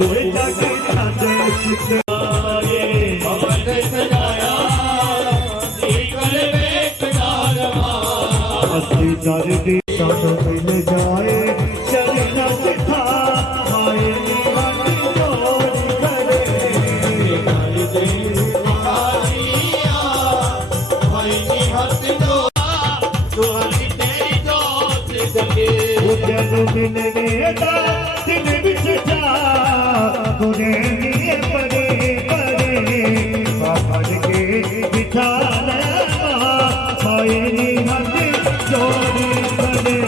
कोई जग खाते सितारे भवन सजाया कर वेख नारमा असली कर दी सन मिल जाए चरना सिथा आए निवासी जोड़ करे नाली दे निवासिया भाई निहत जो सुहानी तेरी जोत जगे जन मिलने दा दिन विच जा तुने निये परे परे बाबा के बिठाना भाई निहत जोड़ करे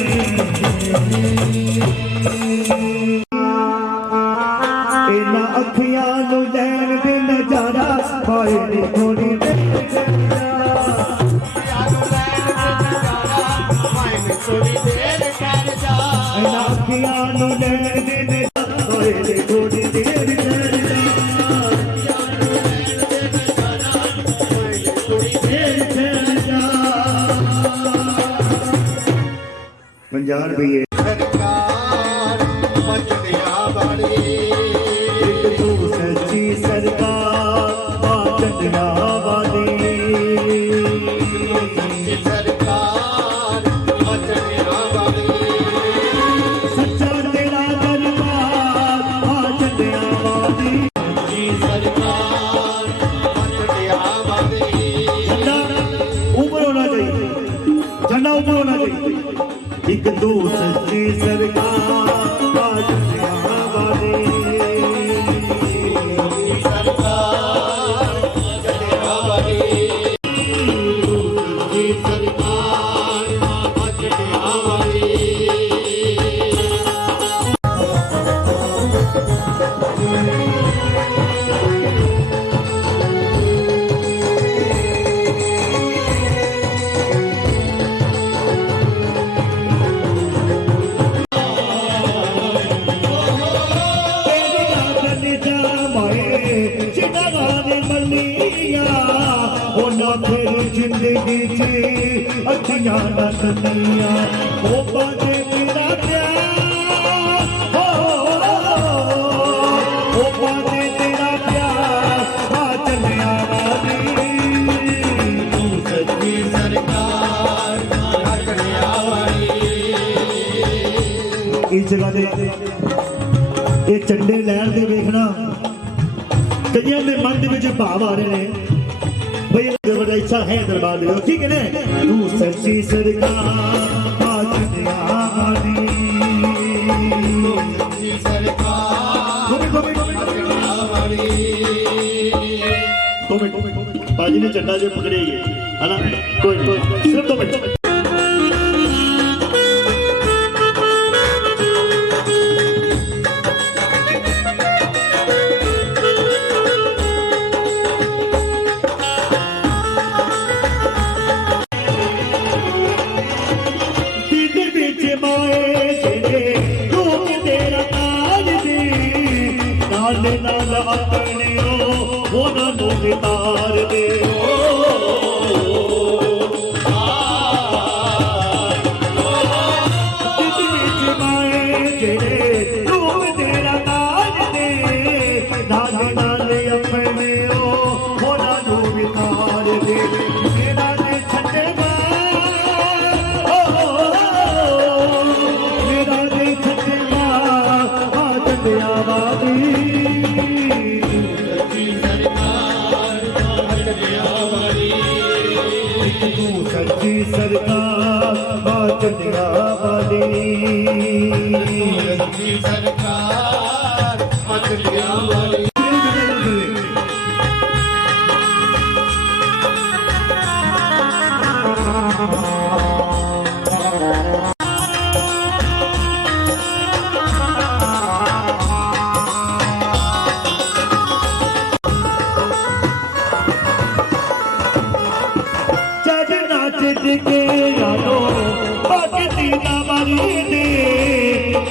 इना अखियां नु लैन दे नजारा भाई नी थोड़ी पंजाब भी है सरकार मचदिया बाड़ी एक तू सच्ची सरकार मचदिया बाड़ी सरकार मचदिया बाड़ी सच्चा तेरा दरबार मचदिया बाड़ी सरकार मचदिया बाड़ी झंडा ऊपर होना चाहिए झंडा ऊपर होना चाहिए एक दो सच्ची सरकार बाजनिया वाली सरकार बाजनिया वाली सरकार बाजनिया वाली जिंदगी ची अखियां नसनिया ओ बाजे तेरा प्यार ओ बाजे तेरा प्यार आ चलिया वाली तू सच्ची सरकार आ चलिया वाली इस जगह दे ये झंडे लहर दे देखना कईयां दे मन दे विच भाव आ रहे ने भैया बड़ा इच्छा है दरबार में ठीक है ना तू सच्ची सरकार बाजनिया वाली सच्ची सरकार बाजनिया वाली बाजी ने झंडा जो पकड़े है ना कोई सिर्फ 2 मिनट नाल अपने उन्होंने वितार दे तेरा नाल दे नाल नाल अपने उन्होंने वितार दे मेरा ने छड्डेगा मेरा ने छड्डेगा आ चलिया वाली सच्ची सरकार बाजनिया वाली सच्ची सरकार बाजनिया वाली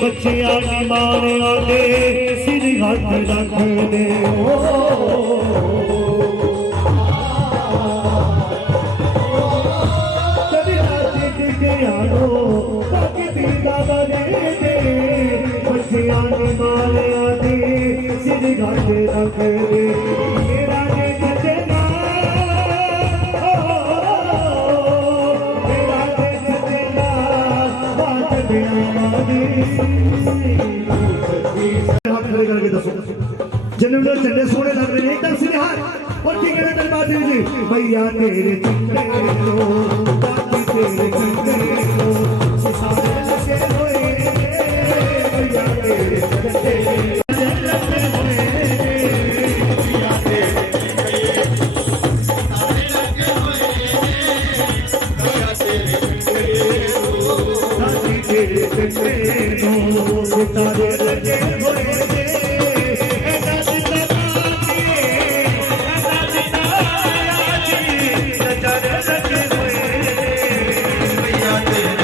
बच्चिया मारे आगे सिर हाथ रख दे बच्चिया मारे आगे सिर घाटे रखे मेरा जे सजना मेरा जे सजना बात बिना हाथ खड़े करके दसो जिन्हें लोग चंडे सोने लग रहे हैं एकदम सीधे हाथ और ठीक है दरबार देव जी भैया तेरे चंडे लो बाकी तेरे चंडे लो सारे लगे हुए भैया तेरे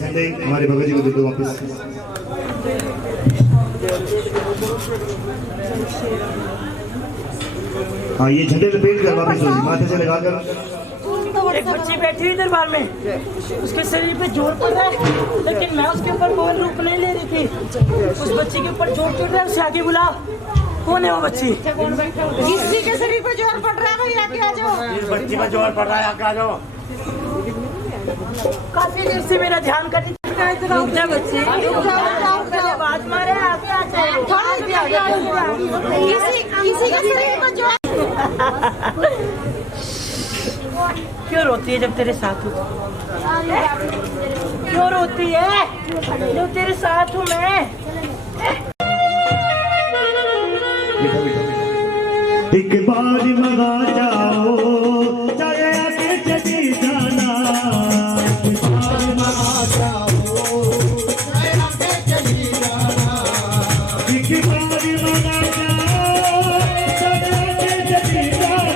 चंडे हमारे भगत जी को दे दो वापस। हाँ ये झंडे लपेट कर वापस माथे से लगा कर। एक बच्ची बैठी हुई दरबार में, उसके शरीर पे जोर पड़ रहा है, लेकिन मैं उसके ऊपर बोल रूप नहीं ले रही थी। उस बच्ची के ऊपर जोर पड़ रहा है, उसे आगे बुलाओ। कौन है वो बच्ची? किसी के शरीर पे जोर पड़ रहा है भाई, आगे आ जाओ। इस बच्ची पर जोर पड़ रहा है, आगे आ जाओ। काफी देर से मेरा ध्यान कर रही थी। रुक जा बच्ची, आवाज मारे आगे आ जाए। किसी के शरीर पे जोर क्यों रोती है जब तेरे साथ हूँ? क्यों रोती है जब तेरे साथ हूँ मैं? एक बार मगा जाओ चाहे आगे चली जाना, एक बार मगा जाओ चाहे आगे चली जाना, एक बार मगा जाओ चाहे आगे चली जाना,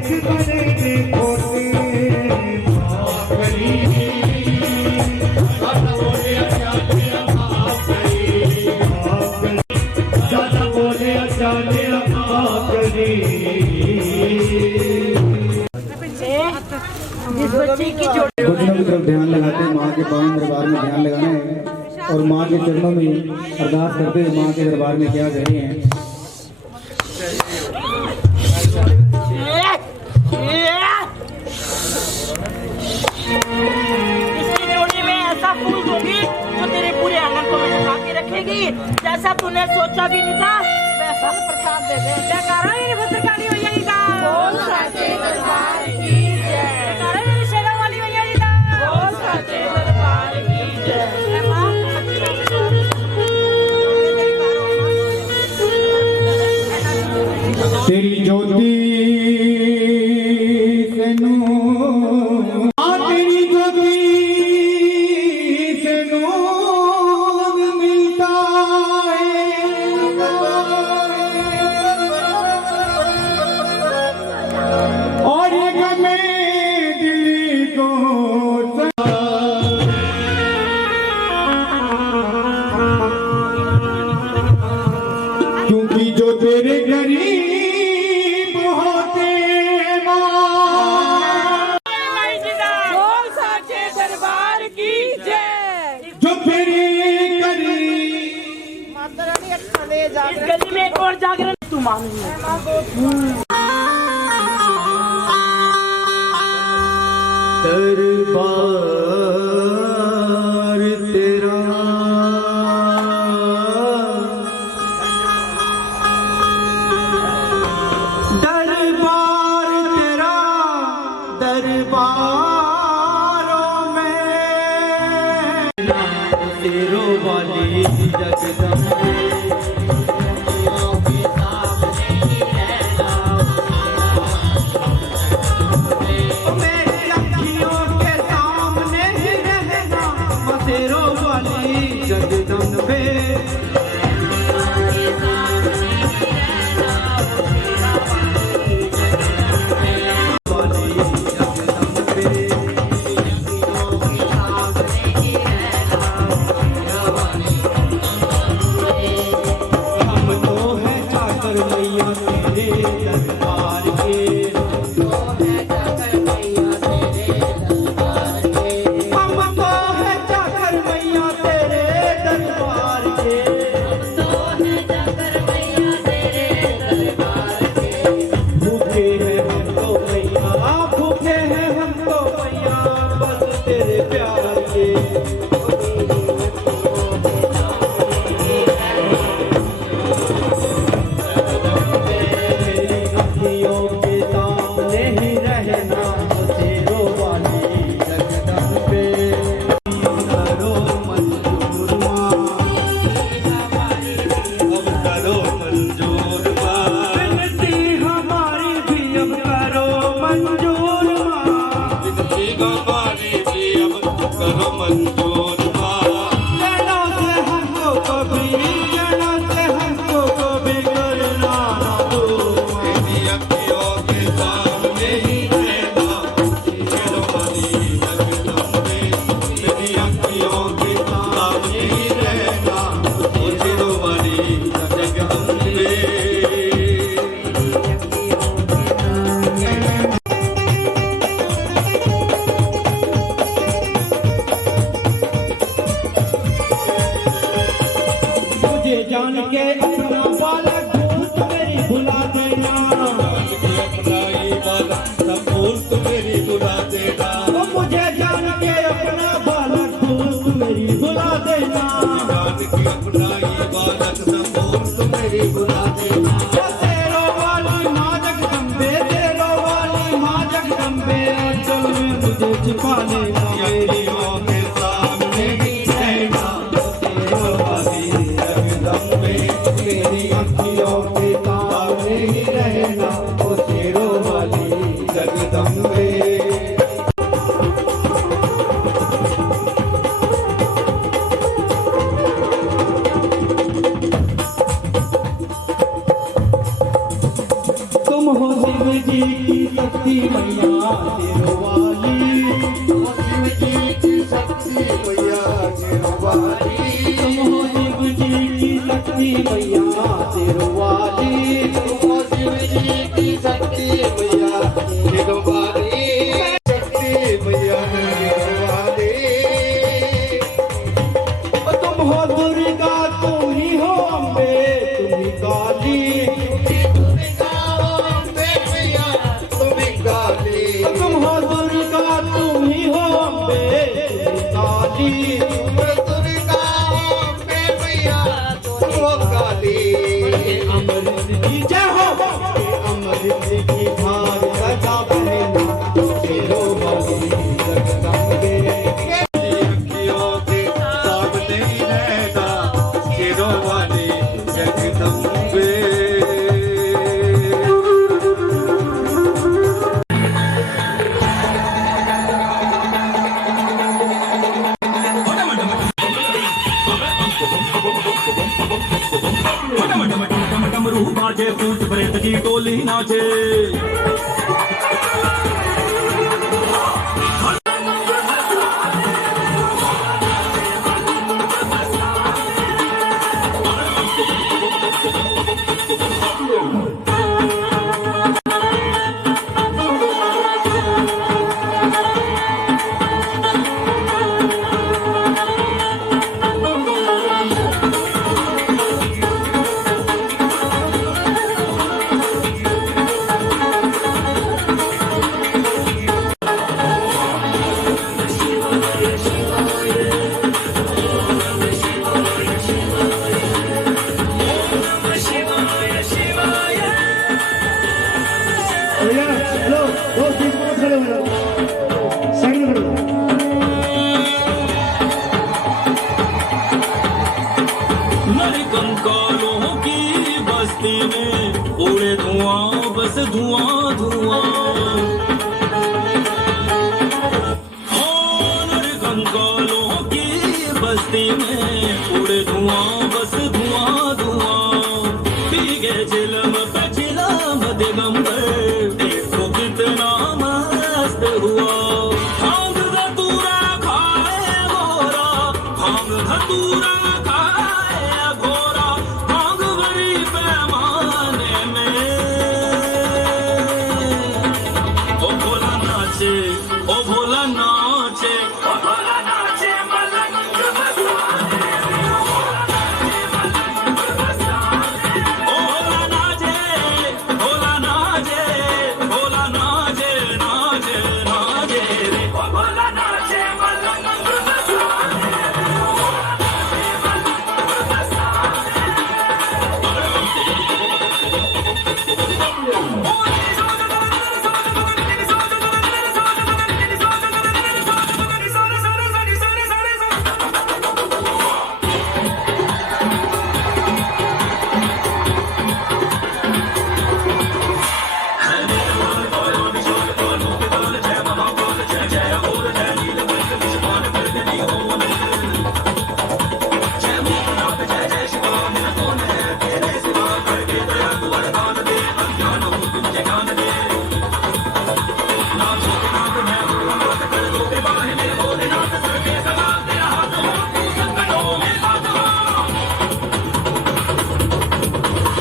बने ने खोटे माफ करी ज्यादा बोले जाने माफ करी जिस बच्ची की जोड़ी घुटनों की तरफ ध्यान लगाते माँ के पावन दरबार में ध्यान लगाना है और माँ के चरणों में अरदास करते हुए माँ के दरबार में क्या कह रहे हैं। इसकी जोड़ी में ऐसा फूल होगी जो तेरे पूरे आंगन को महका के रखेगी। जैसा तूने सोचा भी नहीं था वैसा प्रसाद दे दे। जयकारा मेरी भद्रकाली मैया जी का। बोल साचे दरबार की जय। जयकारा मेरी शेरा वाली मैया जी का। बोल साचे दरबार की जय। तेरी ज्योति से नूर तेरी ज्योति से नूर मिलता है और ये गमे दिल को क्योंकि जो तेरे गरीब होते बोल साचे दरबार की जय। जो तेरे गरीब इस गली में एक और जागरण तू मानेंगे। दरबार तेरा दरबार तेरा दरबारों में तेरो वाली जगदम्बे मेरी अखियों के सामने ही रहना तेरो वाली जगदम्बे जान के अपना बालक भूत मेरी भुला देना सब भूत मेरी भुला देना मुझे जान के अपना बालक भूत मेरी भुला देना जान के अपना ये बालक सब भूत मेरी भुला देना तेरो वाली माँ जगदम्बे तेरो वाली माँ जगदम्बे चल में मुझे छिपा लेना अखियों के सामने ही रहना तेरो वाली मेरी अखियों के सामने ही रहना ओ तेरो वाली जगदम्बे तुम हो शिव जी की शक्ति मैया तेरो वाली शिव जी की शक्ति मैया तेरो वाली तुम हो शिव जी की शक्ति मैया तेरो वाली शिव जी की शक्ति मैया तेरो वाली शक्ति मैया तेरो वाली तुम हो दुर्गा तुम ही हो अम्बे तुम ही काली तुम हो दुर्गा तुम ही हो अम्बे तुम ही काली अमृत की जय हो अमृत की भार सजा बहना तेरो बली जगदम्बे अखियों के सामने ही रहना तेरो वाली जगदम्बे डमरू बाजे भूत प्रेत की टोली नाचे भैया लो दो चीज में खड़े हो जाओ साइड में खड़े हो नई कंकालों की बस्ती में उड़े धुआं बस धुआं धुआं नई कंकालों की बस्ती में उड़े धुआं बस धुआं धुआं भीगे चिलम पे चिलम दिगंबर देखो कितना मस्त हुआ भांग धतूरा खाए गोरा भांग धतूरा खाए गोरा भांग बड़ी पैमाने में ओ भोला नाचे ओ भोला नाचे ओ भोला नाचे मलंग बसाने ओ भोला नाचे भोला नाचे भोला नाचे नाचे नाचे रे ओ भोला नाचे मलंग बसाने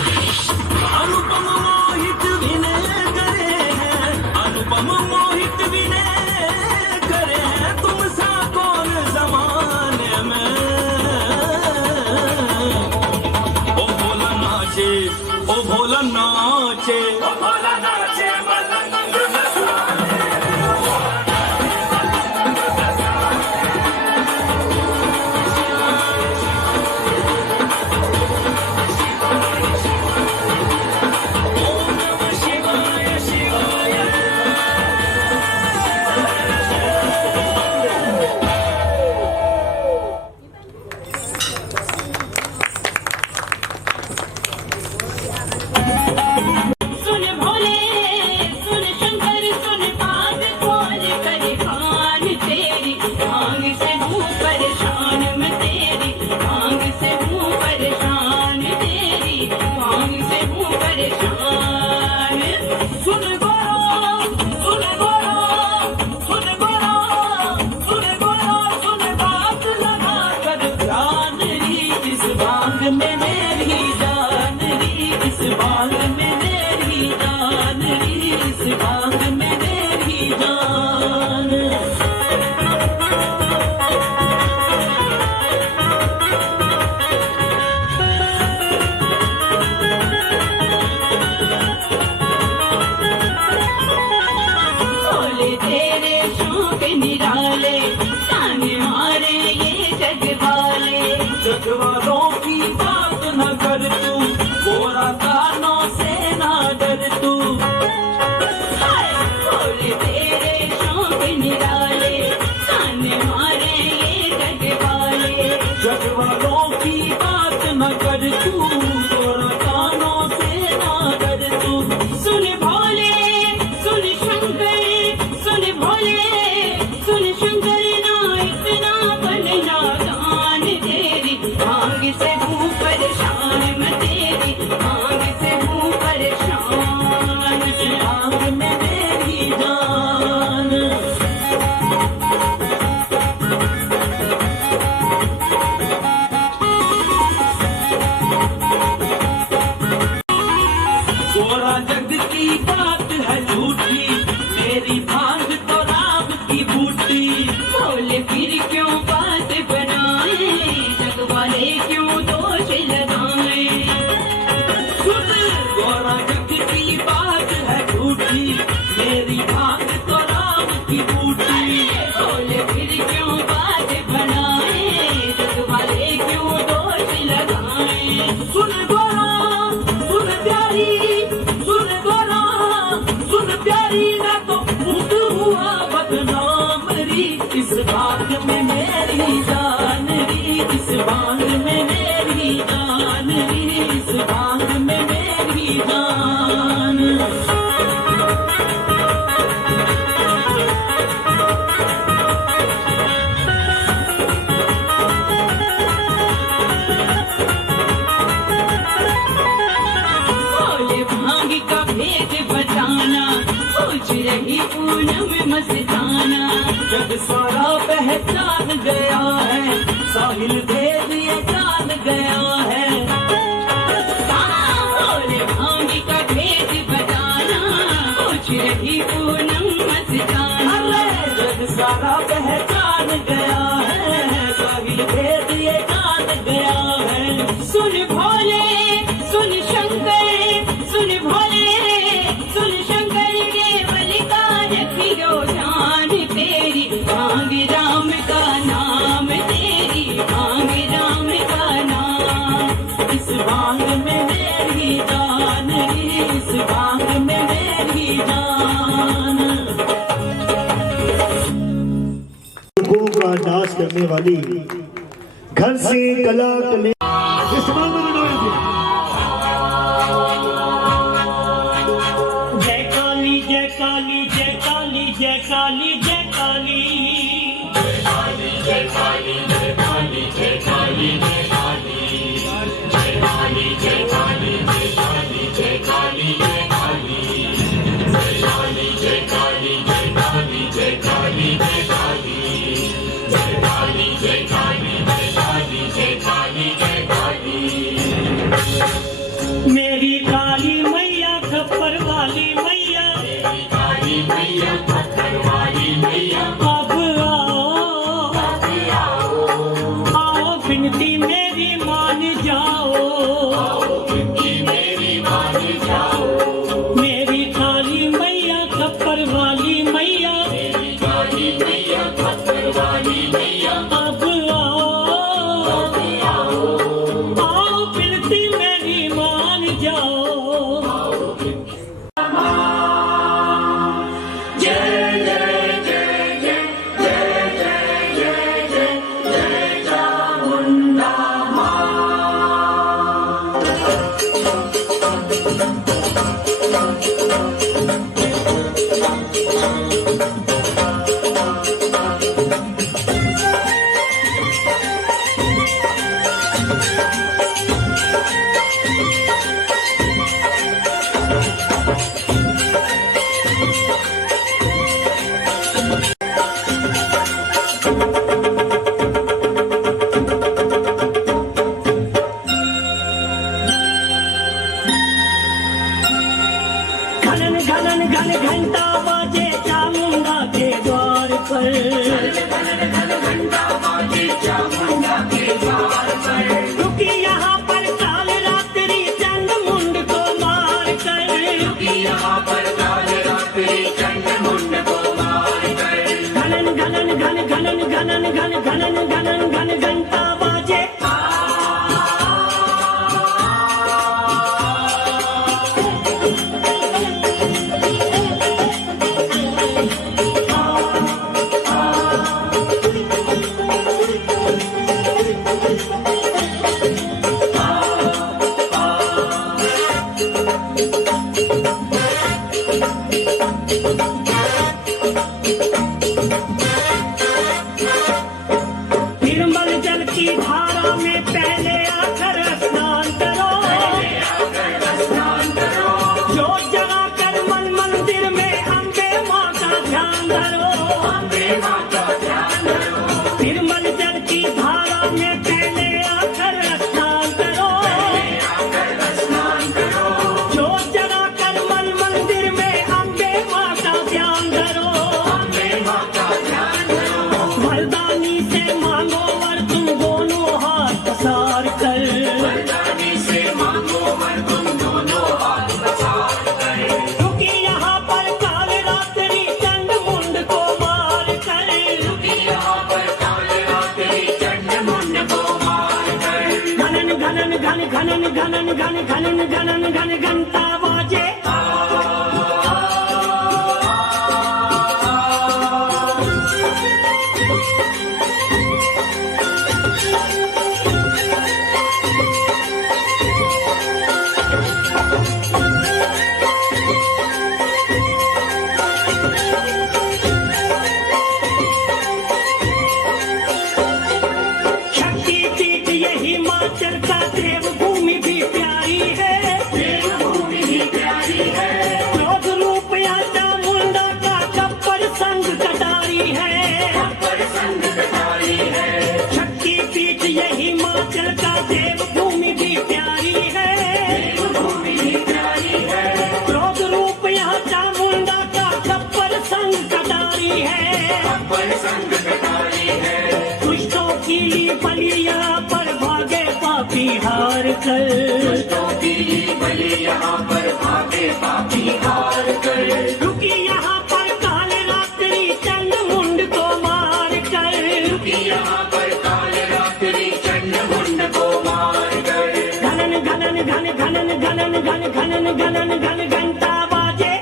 अनुपम मोहित विनय करे हैं अनुपम मोहित विनय करे हैं तुम सा कौन जमाने में ओ भोला नाचे ओ भोला नाचे ओ भोला नाचे मलंग बसाने ओम नमः शिवाय शिवाय सुन भोले मेरी भांग तो राम की बूटी। बोले फिर क्यों बात बनाए, जग वाले क्यों दोष लगाए। सुन गौरा जग की बात है झूठी, मेरी भांग तो राम की बूटी। बोले फिर क्यों बात बनाए, जग वाले क्यों दोष लगाए। सुन गोरा सुन प्यारी, सुन गोरा सुन प्यारी, ना तो मुझ हुआ बदनाम री। इस बात में मेरी जान री, इस बात में मेरी जान री, इस बात में मेरी जान। बोले भांग का भेद बताना, सोच रही पूनम मस्ताना। जग सारा पहचान गया है, साहिल भेद ये जान गया है। बोले भांग का भेद बताना, सोच रही पूनम मस्ताना। अरे जग सारा पहचान गया है, साहिल भेद ये जान गया है। सुन भोले सुन शंकर, सुन भोले सुन शंकर, केवल का रखियो ध्यान तेरी। भांग राम का नाम तेरी, भांग राम का नाम। इस भांग में मेरी जान री, इस भांग में मेरी जान। लोगों का नाश करने वाली, घर से कला कले इस्तेमाल में बनाया गया। जय काली जय काली जय काली जय काली जय काली। मेरी काली मैया खप्पर वाली मैया, अब आओ बिनती मेरी मान जाओ। मेरी काली मैया खप्पर वाली मैया, अब आओ बिनती मेरी मान जाओ। घनन घन घंटा बाजे चामुंडा के द्वार पर। रुकी यहाँ पर काल रात्रि चंड मुंड को मार कर। घनन घनन घन घनन घनन घन घनन घनन घन घंटा बाजे। निर्मल जल की धारा में पहले आकर स्नान करो। जोत जगा कर मन मंदिर में अम्बे माँ का ध्यान धरो। निर्मल जल की धारा में पहले आकर स्नान करो। जोत जगा कर मन मंदिर में अम्बे माँ का ध्यान धरो। घनन घनन घन घनन घनन घन घंटा बाजे हार कर यहाँ पर भागे पापी हार कर रुकी यहाँ पर काल रात्रि चंड मुंड को मार कर रुकी यहाँ पर काल रात्रि चंड मुंड को मार कर घनन घनन घन घनन घनन घन घनन घनन घन घंटा बाजे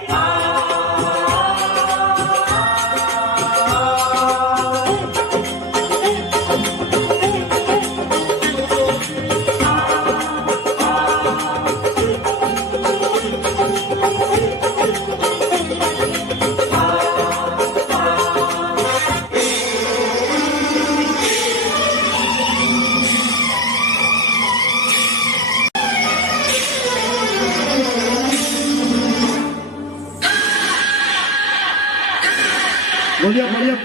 बोलिए बोलिए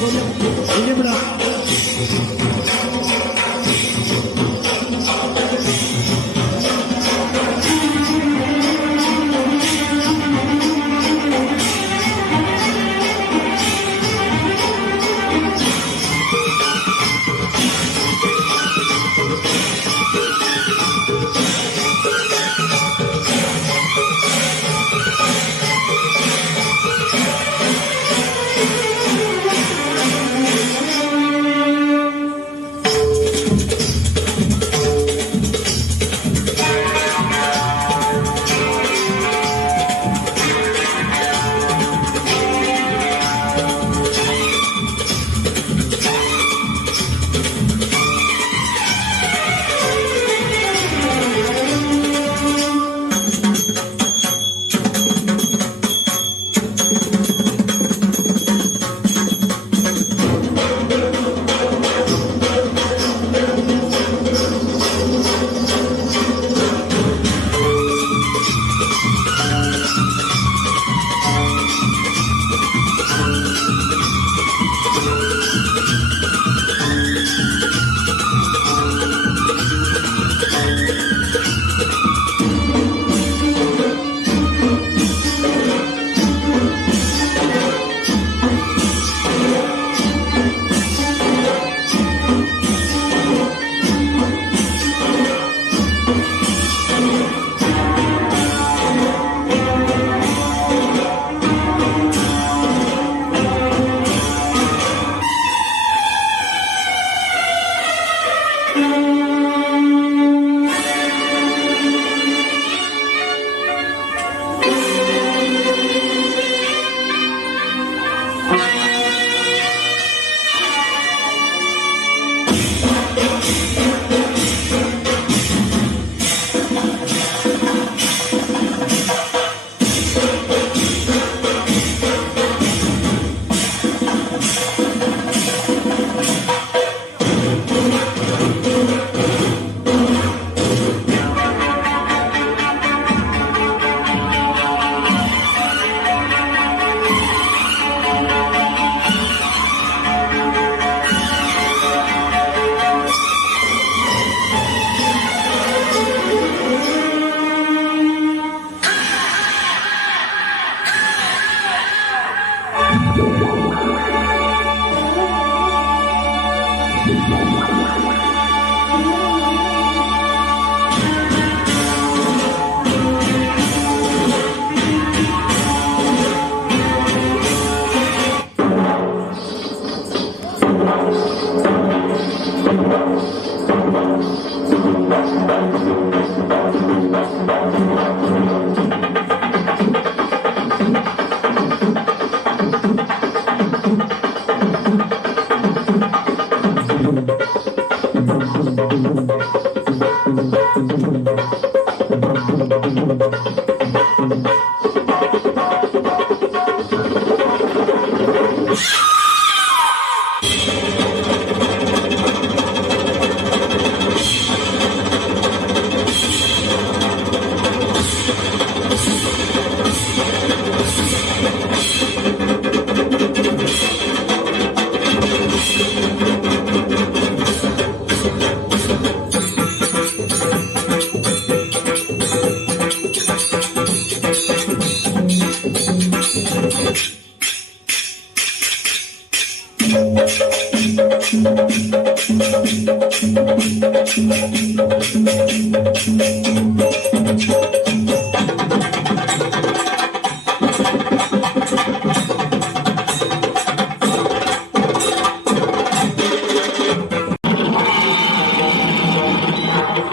बोलिए बोलिए बड़ा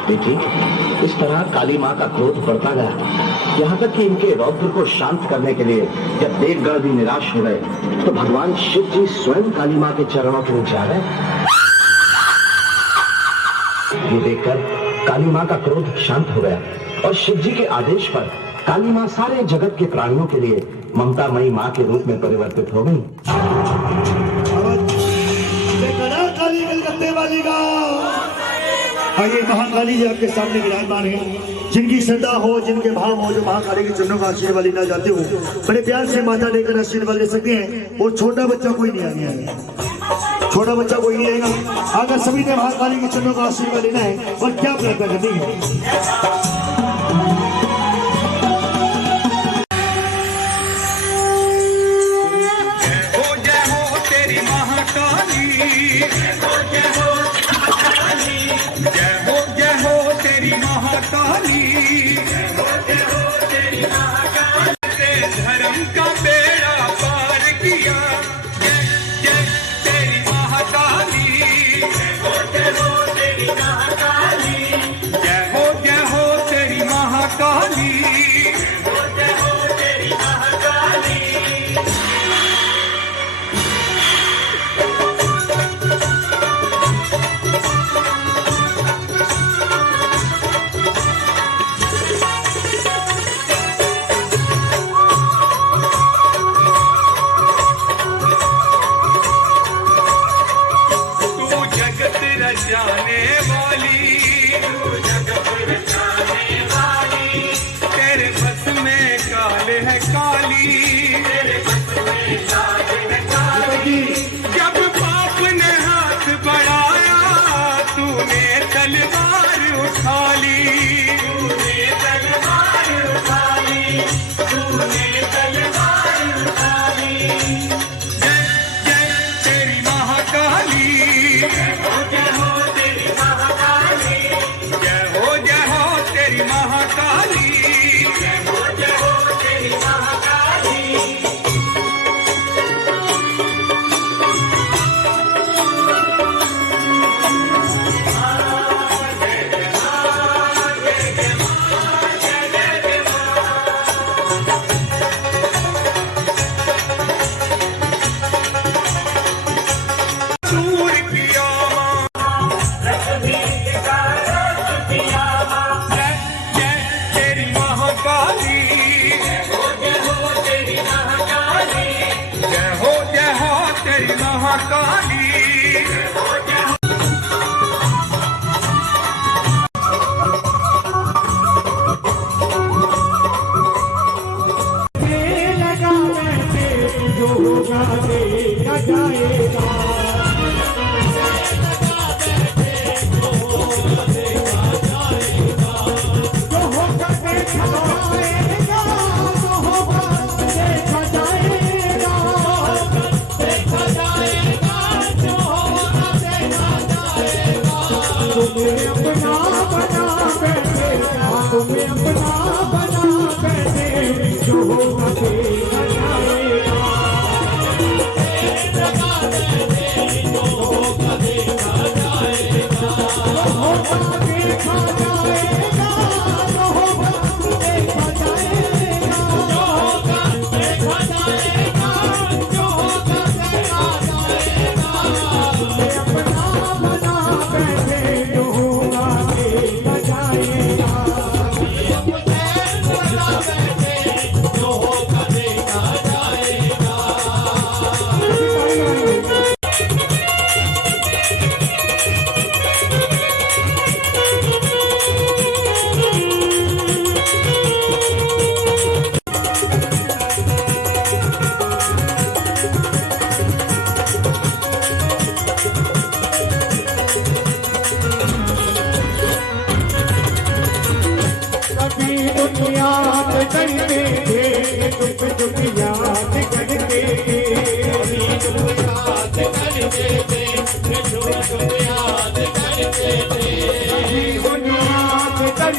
बेटी, इस तरह काली माँ का क्रोध बढ़ता गया, यहाँ तक कि इनके रौद्र को शांत करने के लिए जब देवगण भी निराश हो गए तो भगवान शिव जी स्वयं काली माँ के चरणों के नीचे आ गए। ये देखकर काली माँ का क्रोध शांत हो गया और शिव जी के आदेश पर काली माँ सारे जगत के प्राणियों के लिए ममतामयी माँ के रूप में परिवर्तित हो गई। काली कलकत्ते वाली का आइए महाकाली जी आपके सामने विराजमान है। जिनकी श्रद्धा हो, जिनके भाव हो, जो महाकाली के चरणों का आशीर्वाद लेना चाहते हो, बड़े प्यार से माता लेकर आशीर्वाद ले सकते हैं। और छोटा बच्चा कोई नहीं आएगा, छोटा बच्चा कोई नहीं आएगा। अगर सभी ने महाकाली के चरणों का आशीर्वाद लेना है और क्या प्रार्थना करनी है।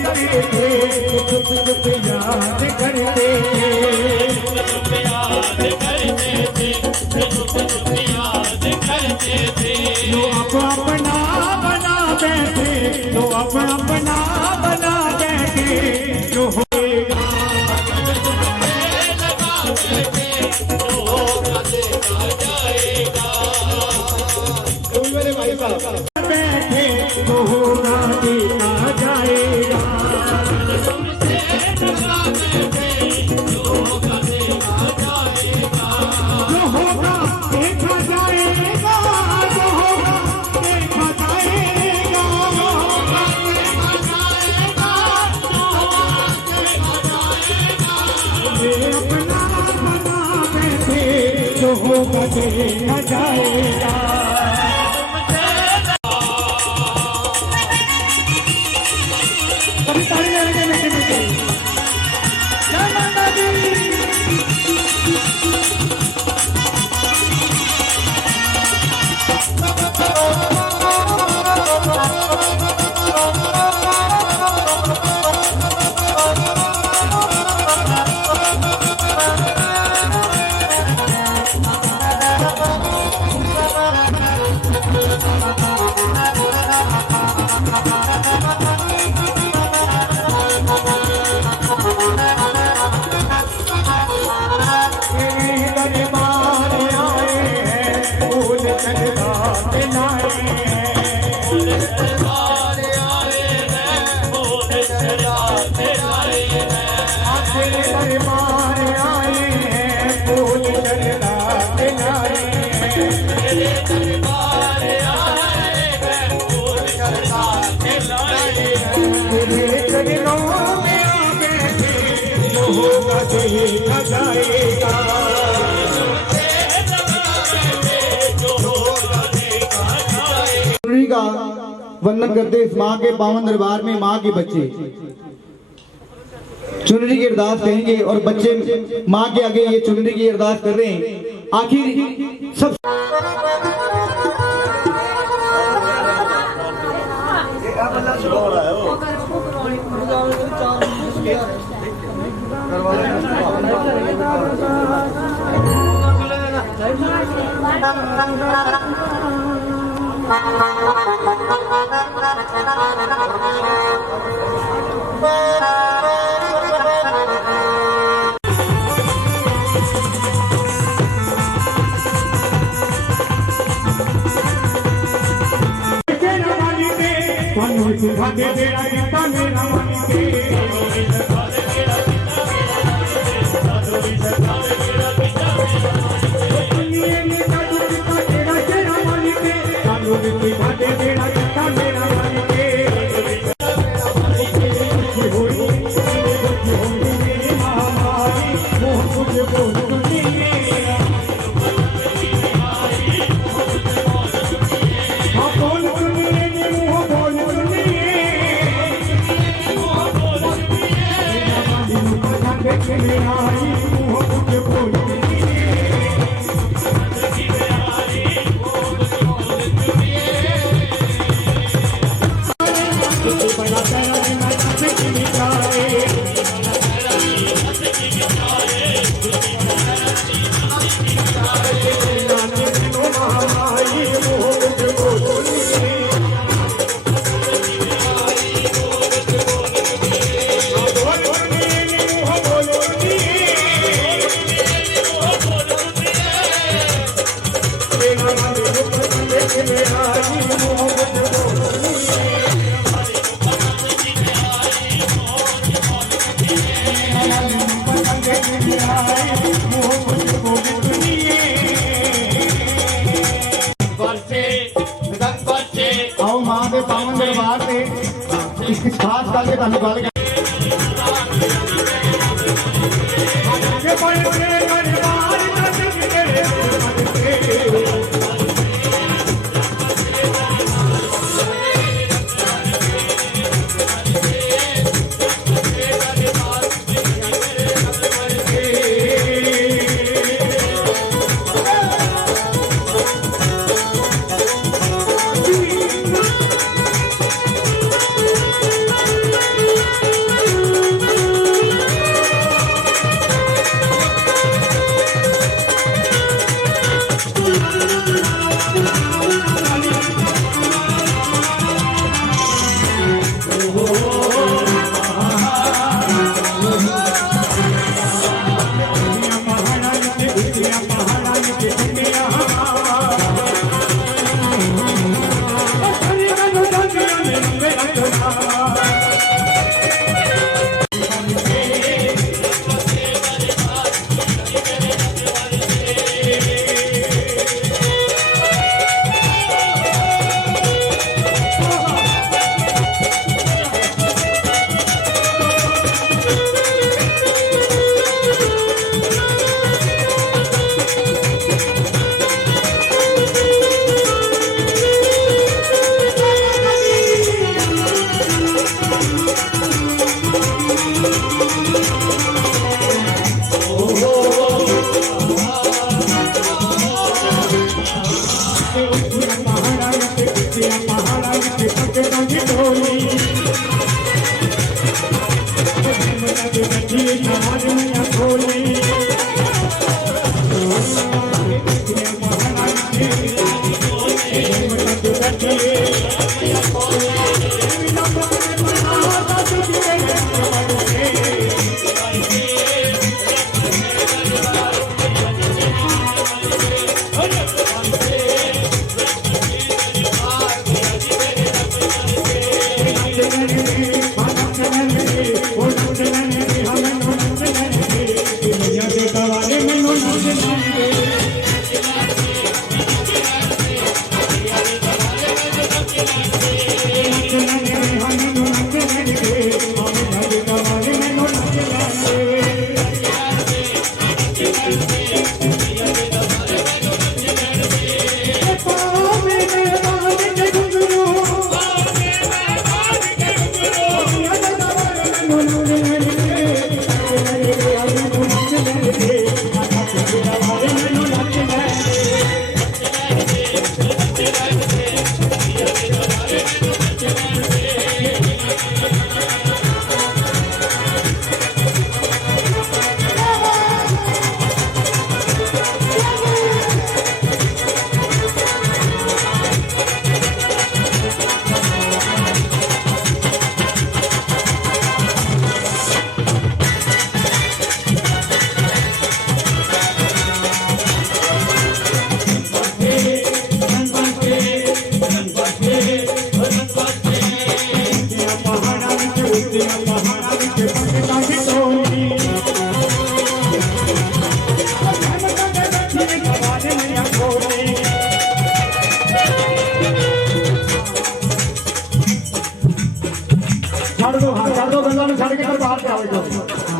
करते थे, चुप चुप याद करते थे। लो अब अपना बना बैठे, लो अब अपना बना बैठे, जो होगा मेरे भाई साहब बैठे तो होगा देखा जाएगा। जो होगा देखा जाएगा, जो होगा देखा जाएगा, जो होगा देखा जाएगा, जो होगा देखा जाएगा, जो होगा देखा जाएगा। ये अपना बना बैठे जो होगा देखा जाएगा। कभी ताली लगाएंगे मीठे मीठे। जय माता दी। देखा जाएगा। चुनरी का वंदन करते इस माँ के पावन दरबार में माँ के बच्चे चुनरी की अरदास कहेंगे और बच्चे माँ के आगे ये चुनरी की अरदास कर रहे हैं। आखिर सब आओ माँ के पावन दरबार से इसकी खास करके धन्यवाद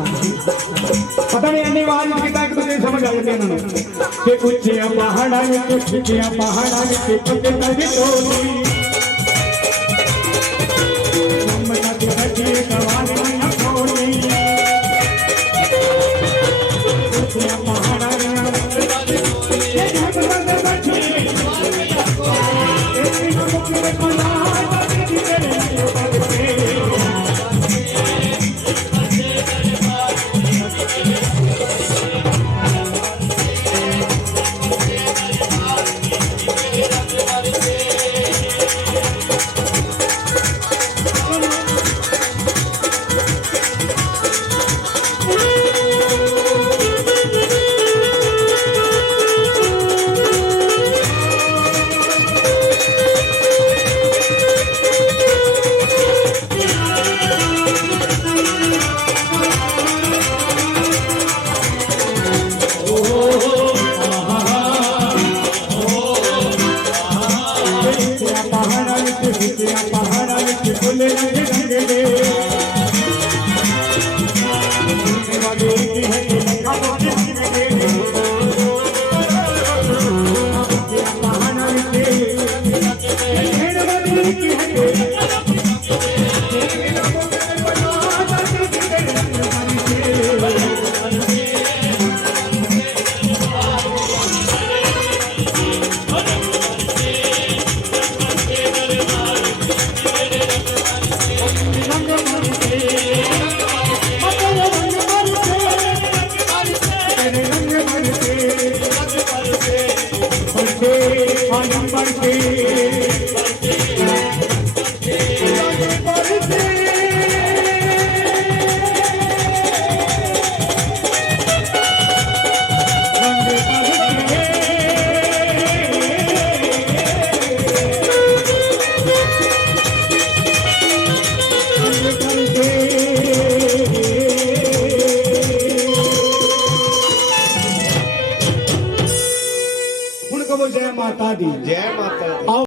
पता नहीं अन्य आवाज कितना एक दूसरे समझ आ जाते हैं कि ऊंचिया पहाड़ा में ऊंचिया पहाड़ा में पत्ते तभी तोड़ी मम्मा के बच्चे कवाल में न खोली ऊंचिया पहाड़ा में ये जगत बच्चे एक मुख में कोला दी जय माता दी। आओ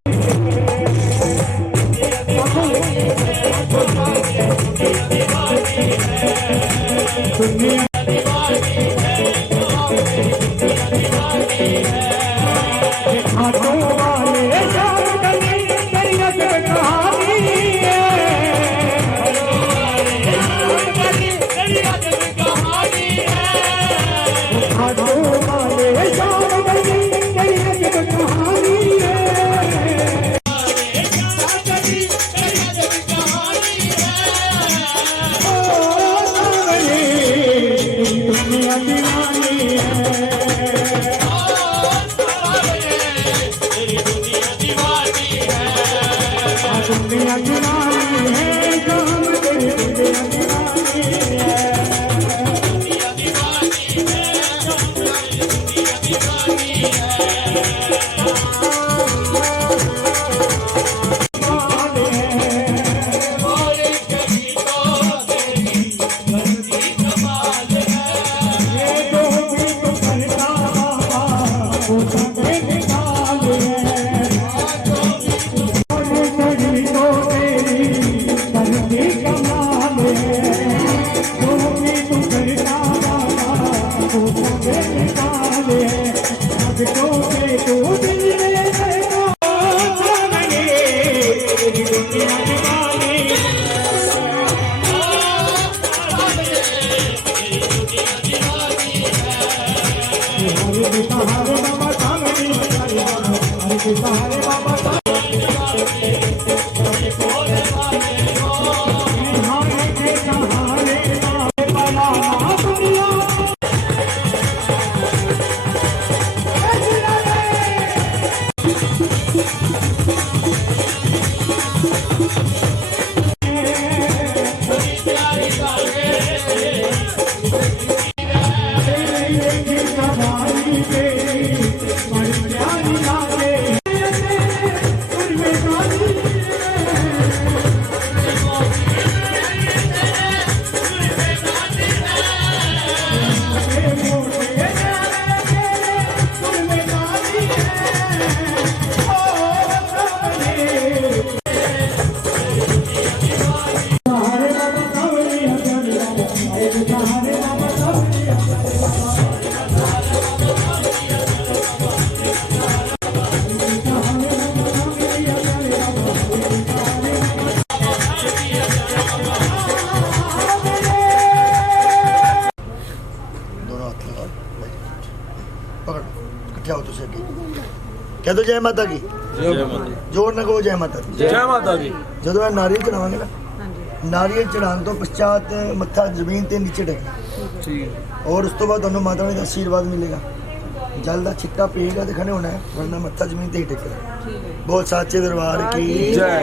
कह दो जय माता की। जोर न कहो जय माता दी। जय माता दी। जो नारियल चढ़ावे ना, नारियल चढ़ाने तो पश्चात मत्था जमीन ते नीचे टेक और उस तो बाद तुहानू माता रानी दा आशीर्वाद मिलेगा। जल का छिट्टा पेगा तो खड़े होना है, वरना मत्था जमीन ते ही टेकना। बहुत साचे दरबार की जय।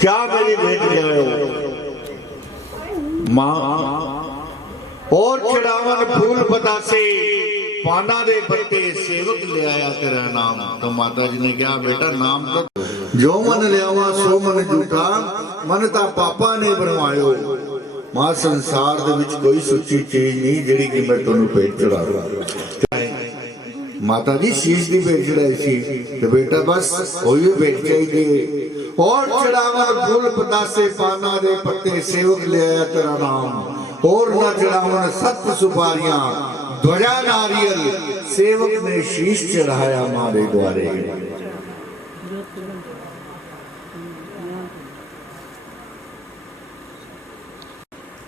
क्या मेरी भेंट गए माँ और चढ़ावन फूल बतासे पाना दे पत्ते सेवक ले आया तेरा नाम। तो माता जी ने कहा बेटा नाम तो जो मन ले आवा सो मन झूठा, मन ता पापा ने बनवायो। मां संसार दे विच कोई सच्ची चीज नहीं जिहड़ी कि मैं तुहानू भेंट चढ़ा। माता जी शीश दी भेंट चढ़ाई सी ते बेटा बस होई भेंट चाहिए। और चढ़ावन फूल पतासे पाना दे पत्ते सेवक ले आया तेरा नाम। और न चढ़ावन सत सुपारियां ध्वजा नारियल सेवक ने शीश चढ़ाया मारे द्वारे।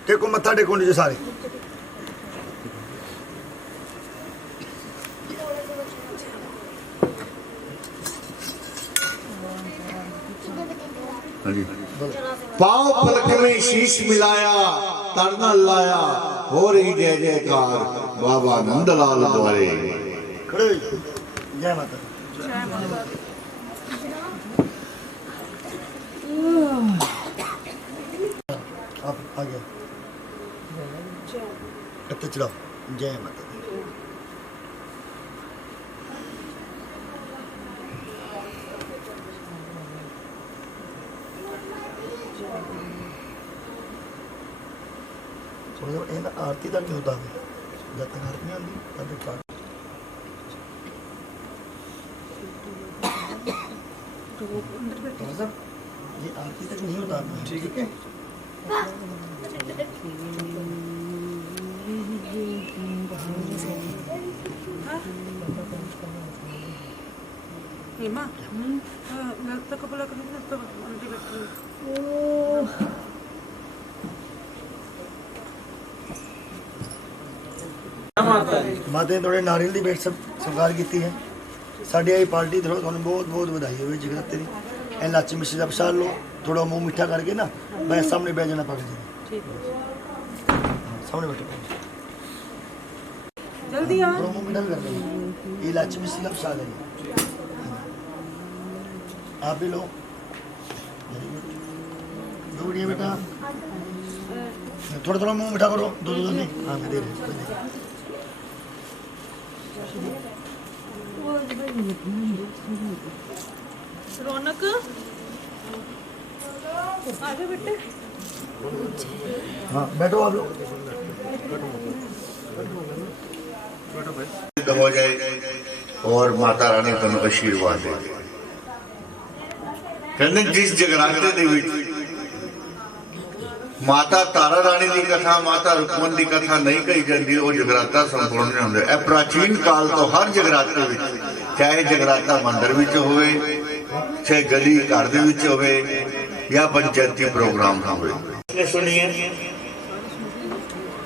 टेको मत्था टेको नीचे सारे। पाओ पलक में शीश मिलाया तरना लाया हो रही जय जयकार बाबा नंदलाल द्वारे। खड़े हो जाओ। जय माता दी। आप आगे कट्टे चढ़ाओ। जय माता दी। आरती का नहीं होता है, जब तक आरती नहीं होती तब तक ये आरती तक नहीं होता, ठीक है? Ima, nagta ka pala kanina to. ਮਾਤੇ ਥੋੜੇ ਨਾਰੀਅਲ ਦੀ ਭੇਟ ਸਵਾਰ ਕੀਤੀ ਹੈ। ਸਾਡੀ ਆਈ ਪਾਰਟੀ ਤਰਫੋਂ ਤੁਹਾਨੂੰ ਬਹੁਤ ਬਹੁਤ ਵਧਾਈ ਹੋਵੇ ਜਗਰਾਤੇ ਦੀ। ਇਹ ਲਾਚੀ ਮਿੱਠੀ ਦਾ ਪ੍ਰਸ਼ਾਦ ਲਓ, ਥੋੜਾ ਮੂੰਹ ਮਿੱਠਾ ਕਰਕੇ ਨਾ ਮੈਂ ਸਾਹਮਣੇ ਬਹਿ ਜਾਣਾ ਪੱਕ ਜੀ। ਠੀਕ ਹੈ, ਸਾਹਮਣੇ बैठो, जल्दी आ। थोड़ा मुंह मिठा कर लो। ये लाची मिश्री का प्रसाद है, आप भी लो। दो बढ़िया बेटा, थोड़ा थोड़ा मुंह मिठा करो, दो दो नहीं। हाँ मैं दे रहा हूँ। रौनक आगे बेटे। हाँ बैठो आप लोग। हो जाए और माता रानी तुम आशीर्वाद दे। कहने जिस जगराते दे विच माता तारा रानी की कथा, माता रुकमन की कथा नहीं कही जाती, वो जगराता संपूर्ण नहीं होंगे। यह प्राचीन काल तो हर जगराते विच, चाहे जगराता मंदिर विच होवे, चाहे गली घर दे विच होवे या पंचायती प्रोग्राम होवे। सुनिए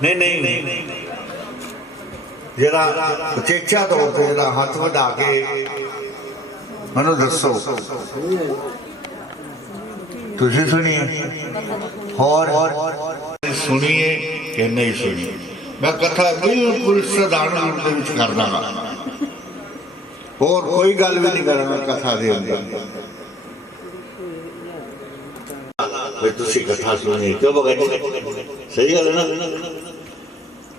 नहीं जरा उचेचा तौर पर जरा हाथ बढ़ा के मनु दसो, तुझे सुनिए और सुनिए कि नहीं सुनिए। मैं कथा बिल्कुल साधारण रूप में कर रहा, और कोई गल भी नहीं करना कथा दे अंदर। तुसी कथा सुनिए क्यों बगैर, सही गल है ना।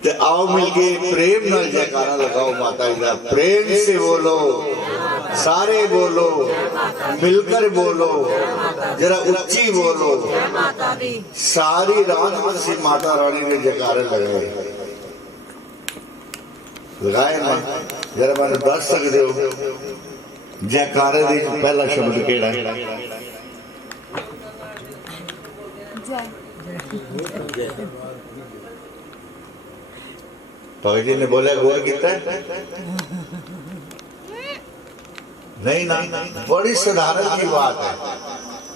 ते आओ मिलके प्रेम नाल जयकारा लगाओ माता जी का। प्रेम से बोलो, सारे बोलो, मिलकर बोलो, जरा उच्ची बोलो। सारी रात बस माता रानी ने जयकारे लगाए ना। जरा मैंने दस सकते हो जयकारे दी पहला शब्द केड़ा है? जी ने बोला गौर किया नहीं ना, बड़ी साधारण की बात है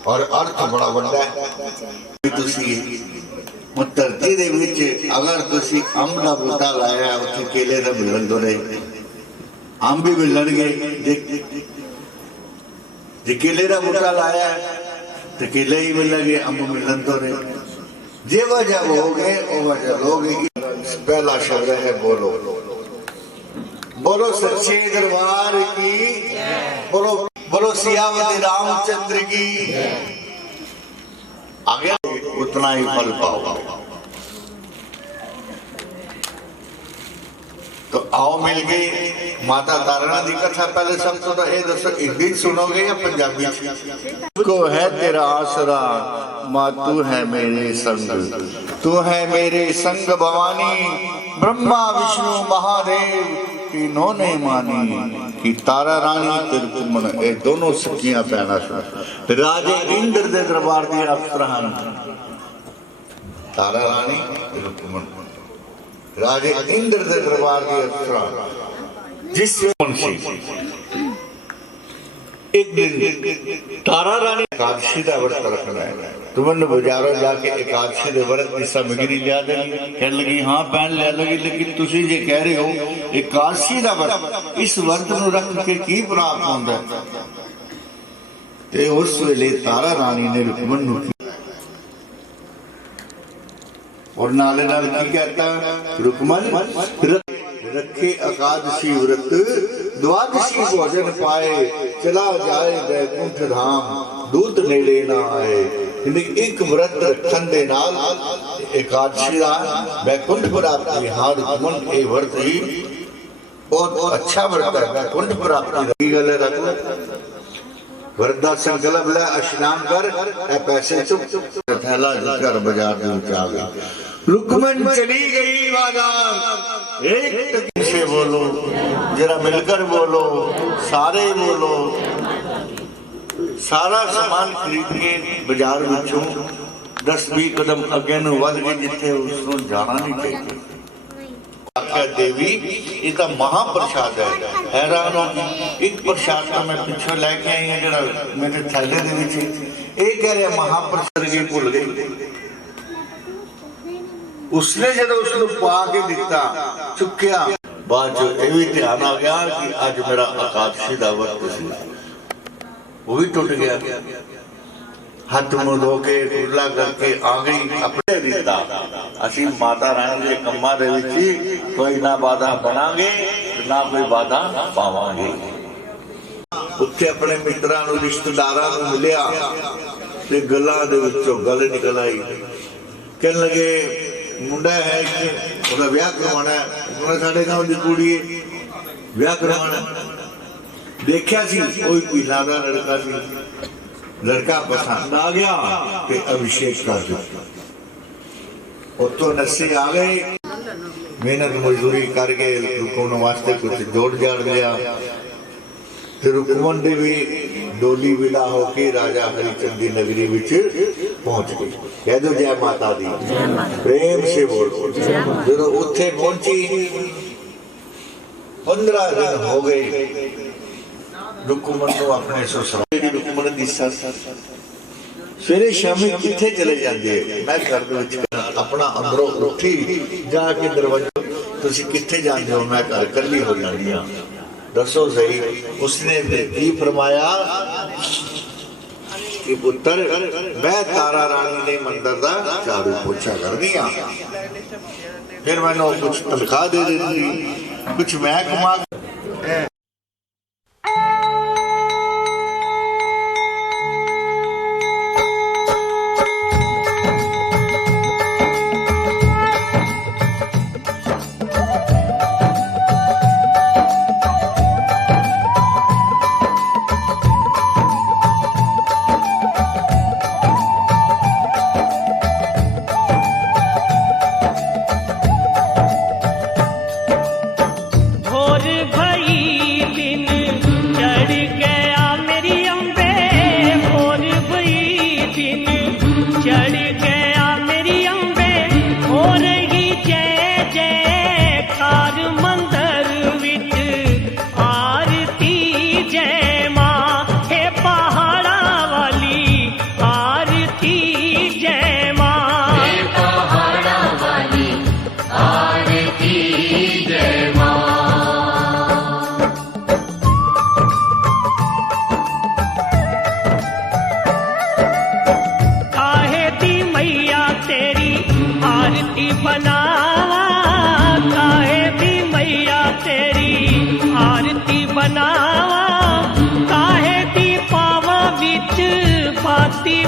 और अर्थ बड़ा बड़ा है। धरती दे विच अगर तुसी अंब का बूटा लाया उत्थे केले का मिलन तो रहे, अंब भी मिलणगे। जे केले का बूटा लाया तो केले ही मिलेंगे, अंब मिलन तो रहे। जे वजह हो गए वो वजह लोगे। पहला शब्द है बोलो। बोलो सच्चे दरबार की, बोलो बोलो सियावती रामचंद्र की। आगे उतना ही फल पाओ। तो आओ मिल गए माता तारा की कथा। पहले सब तो ये दसो हिंदी सुनोगे या पंजाबी? को है तेरा आसरा माँ, तू है मेरे संग, तू है मेरे संग भवानी। ब्रह्मा विष्णु महादेव तीनों ने मानी कि तारा रानी तिरुकुमन ये दोनों सखियां पैना सुन। राजे इंद्र दे दरबार दी अफसर हन तारा रानी तिरुकुमन। राजे इंद्र दे दरबार दी अफसर जिस एक दिन तारा रानी एकादशी का व्रत रखना है। तुमने बाजारों जाके एकादशी के व्रत की सामग्री लिया देनी। कह लगी हाँ पहन लिया लगी, लेकिन तुसी जे कह रहे हो एकादशी का व्रत, इस व्रत को रख के की प्राप्त होता है? ते उस वेले तारा रानी ने रुकमन नूं और नाले नाल की कहता, रुकमन रखे एकादशी व्रत, द्वादशी भोजन पाए, चला जाए बैकुंठ धाम, दूत नेड़े ना आए। एक व्रत रखन दे नाल एकादशी दा बैकुंठ प्राप्ति। हाँ रुकमन ये व्रत ही बहुत अच्छा व्रत है, बैकुंठ प्राप्ति गल रख व्रत का संकल्प ले, स्नान कर, पैसे चुप थैला कर बाजार में आ गया। रुकमन चली गई बाजार। एक से बोलो, जरा मिलकर बोलो, सारे बोलो, ਸਾਰਾ ਸਮਾਨ ਖਰੀਦ ਕੇ ਬਾਜ਼ਾਰ ਵਿੱਚੋਂ 10-20 ਕਦਮ ਅੱਗੇ ਨੂੰ ਵੱਧ ਕੇ ਜਿੱਥੇ ਉਸ ਨੂੰ ਜਾਣਾ ਨਹੀਂ ਚਾਹੀਦਾ। ਆਖਿਆ ਦੇਵੀ ਇਹ ਤਾਂ ਮਹਾਪ੍ਰਸ਼ਾਦ ਹੈ। ਹੈਰਾਨ ਹੋ ਗਈ, ਇੱਕ ਪ੍ਰਸ਼ਾਦ ਤਾਂ ਮੈਂ ਪਿੱਛੋਂ ਲੈ ਕੇ ਆਈ ਹਾਂ ਜਿਹੜਾ ਮੇਰੇ ਥੈਲੇ ਦੇ ਵਿੱਚ, ਇਹ ਕਹਿ ਰਿਹਾ ਮਹਾਪ੍ਰਸ਼ਾਦ ਜੀ ਭੁੱਲ ਗਈ। ਉਸਨੇ ਜਦੋਂ ਉਸ ਨੂੰ ਪਾ ਕੇ ਦਿੱਤਾ, ਚੁੱਕਿਆ, ਬਾਅਦ ਚ ਇਹ ਵੀ ਧਿਆਨ ਆ ਗਿਆ ਕਿ ਅੱਜ ਮੇਰਾ ਇਕਾਦਸ਼ੀ ਦਾ ਵਰਤ ਸੀ, ਉਹ ਵੀ ਟੁੱਟ ਗਿਆ। ਹੱਥ ਮੁੰਹ ਧੋ ਕੇ ਕੁਰਲਾ ਕਰਕੇ ਆ ਗਈ ਆਪਣੇ ਦਿੱਤਾ। ਅਸੀਂ ਮਾਤਾ ਰਾਣੀ ਦੇ ਕੰਮਾਂ ਦੇ ਵਿੱਚ ਕੋਈ ਨਾ ਬਾਧਾ ਬਣਾਂਗੇ ਨਾ ਕੋਈ ਬਾਧਾ ਪਾਵਾਂਗੇ। ਉੱਥੇ ਆਪਣੇ ਮਿੱਤਰਾਂ ਨੂੰ ਰਿਸ਼ਤੇਦਾਰਾਂ ਨੂੰ ਮਿਲਿਆ ਤੇ ਗੱਲਾਂ ਦੇ ਵਿੱਚੋਂ ਗੱਲ ਨਿਕਲ ਆਈ। ਕਹਿਣ ਲੱਗੇ ਮੁੰਡਾ ਹੈ ਇੱਕ, ਉਹਦਾ ਵਿਆਹ ਕਰਵਾਉਣਾ ਹੈ। ਉਹਨੇ ਸਾਡੇ ਗਾਂਵ ਦੀ ਕੁੜੀ ਹੈ, ਵਿਆਹ ਕਰਵਾਉਣਾ। ਦੇਖਿਆ ਸੀ ਕੋਈ ਪੀਲਾ ਦਾ ਲੜਕਾ ਸੀ, लड़का पसंद आ गया कि अभिषेक कर दिया। उतो नशे आ गए, मेहनत मजदूरी करके रुकने वास्ते कुछ जोड़ जाड़ लिया। फिर रुकमन दे भी डोली विदा होके राजा हरिचंद की नगरी विच पहुंच गई। कह दो जय माता दी, प्रेम से बोलो। जो उत्थे पहुंची 15 दिन हो गए रुकमन को अपने ससुराल। रुकमन की सस सवेरे शामी किथे चले जाते, मैं घर दे विच अपना अंदरों उठी जाके दरवाजा, तुसी किथे जाते हो? मैं घर कली हो जानी हां, दसो सही। उसने की फरमाया कि पुत्र मैं तारा रानी ने मंदिर का झाड़ू पोछा करनी हां, फिर मैंने कुछ तनख्वाह दे देती, कुछ मैं कमा।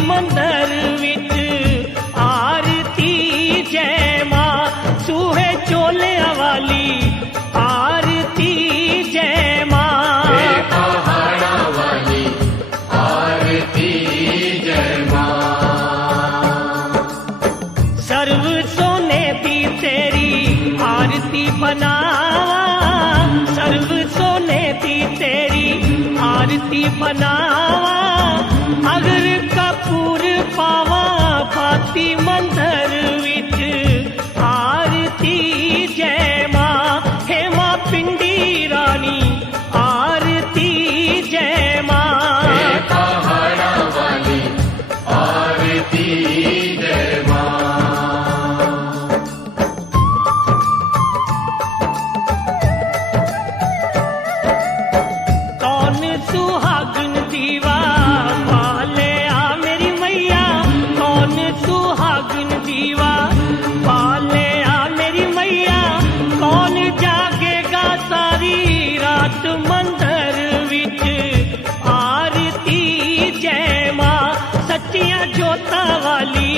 मंदिर विच आरती जय मां, सूहे चोलिया वाली आरती जय मां, पहाड़ा वाली आरती जय मां। सर्व सोने दी तेरी आरती बनावा, सर्व सोने दी तेरी आरती बनावा। अगर कपूर पावा भाती मंदिर विच आरती जय मां, हे मां पिंडी रानी आरती जय मां, पहाड़ा वाली आरती जय मां। कौन सुहागन दीवा मंदिर विच आरती जय मां, सच्चियां जोतां वाली